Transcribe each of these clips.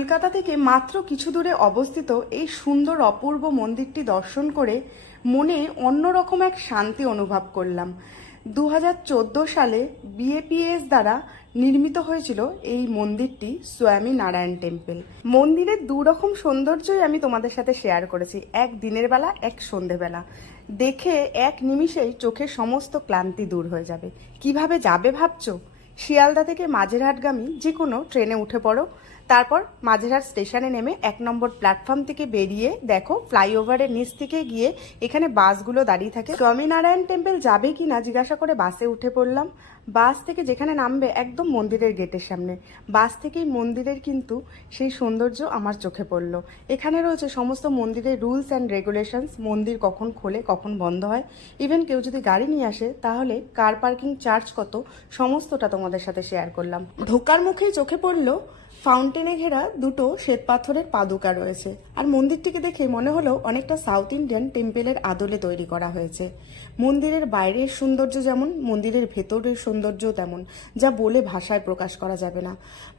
কলকাতা থেকে মাত্র কিছু দূরে অবস্থিত এই সুন্দর অপূর্ব মন্দিরটি দর্শন করে মনে অন্যরকম এক শান্তি অনুভব করলাম। 2014 সালে বিএপিএস দ্বারা নির্মিত হয়েছিল এই মন্দিরটি স্বামী নারায়ণ টেম্পল। মন্দিরের দুরকম সৌন্দর্যই আমি তোমাদের সাথে শেয়ার করেছি, এক দিনের বেলা এক সন্ধেবেলা। দেখে এক নিমিষেই চোখের সমস্ত ক্লান্তি দূর হয়ে যাবে। কিভাবে যাবে ভাবছো? শিয়ালদা থেকে মাঝেরহাটগামী যে কোনো ট্রেনে উঠে পড়ো, তারপর মাঝেরহাট স্টেশনে নেমে 1 নম্বর প্ল্যাটফর্ম থেকে বেরিয়ে দেখো ফ্লাইওভারের নিচ থেকে গিয়ে এখানে বাসগুলো দাঁড়িয়ে থাকে। স্বামীনারায়ণ টেম্পল যাবে কি না জিজ্ঞাসা করে বাসে উঠে পড়লাম। বাস থেকে যেখানে নামবে একদম মন্দিরের গেটের সামনে। বাস থেকেই মন্দিরের কিন্তু সেই সৌন্দর্য আমার চোখে পড়লো। এখানে রয়েছে সমস্ত মন্দিরের রুলস অ্যান্ড রেগুলেশনস, মন্দির কখন খোলে কখন বন্ধ হয়, ইভেন কেউ যদি গাড়ি নিয়ে আসে তাহলে কার পার্কিং চার্জ কত, সমস্তটা তোমাদের সাথে শেয়ার করলাম। ঢোকার মুখেই চোখে পড়লো ফাউন্টেনে ঘেরা দুটো শ্বেত পাথরের পাদুকা রয়েছে। আর মন্দিরটিকে দেখে মনে হলো অনেকটা সাউথ ইন্ডিয়ান টেম্পেলের আদলে তৈরি করা হয়েছে। মন্দিরের বাইরের সৌন্দর্য যেমন, মন্দিরের ভেতরের সৌন্দর্য তেমন, যা বলে ভাষায় প্রকাশ করা যাবে না।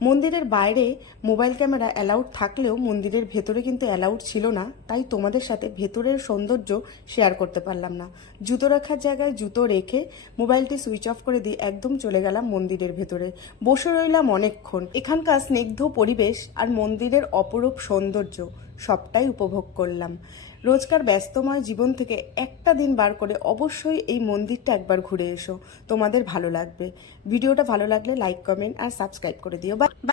মন্দিরের বাইরে মোবাইল ক্যামেরা অ্যালাউড থাকলেও মন্দিরের ভেতরে কিন্তু অ্যালাউড ছিল না, তাই তোমাদের সাথে ভেতরের সৌন্দর্য শেয়ার করতে পারলাম না। জুতো রাখার জায়গায় জুতো রেখে মোবাইলটি সুইচ অফ করে দিয়ে একদম চলে গেলাম মন্দিরের ভেতরে। বসে রইলাম অনেকক্ষণ। এখানকার স্নিগ্ধ পরিবেশ আর মন্দিরের অপরূপ সৌন্দর্য সবটাই উপভোগ করলাম। রোজকার ব্যস্তময় জীবন থেকে একটা দিন বার করে অবশ্যই এই মন্দিরটা একবার ঘুরে এসো, তোমাদের ভালো লাগবে। ভিডিওটা ভালো লাগলে লাইক, কমেন্ট আর সাবস্ক্রাইব করে দিও।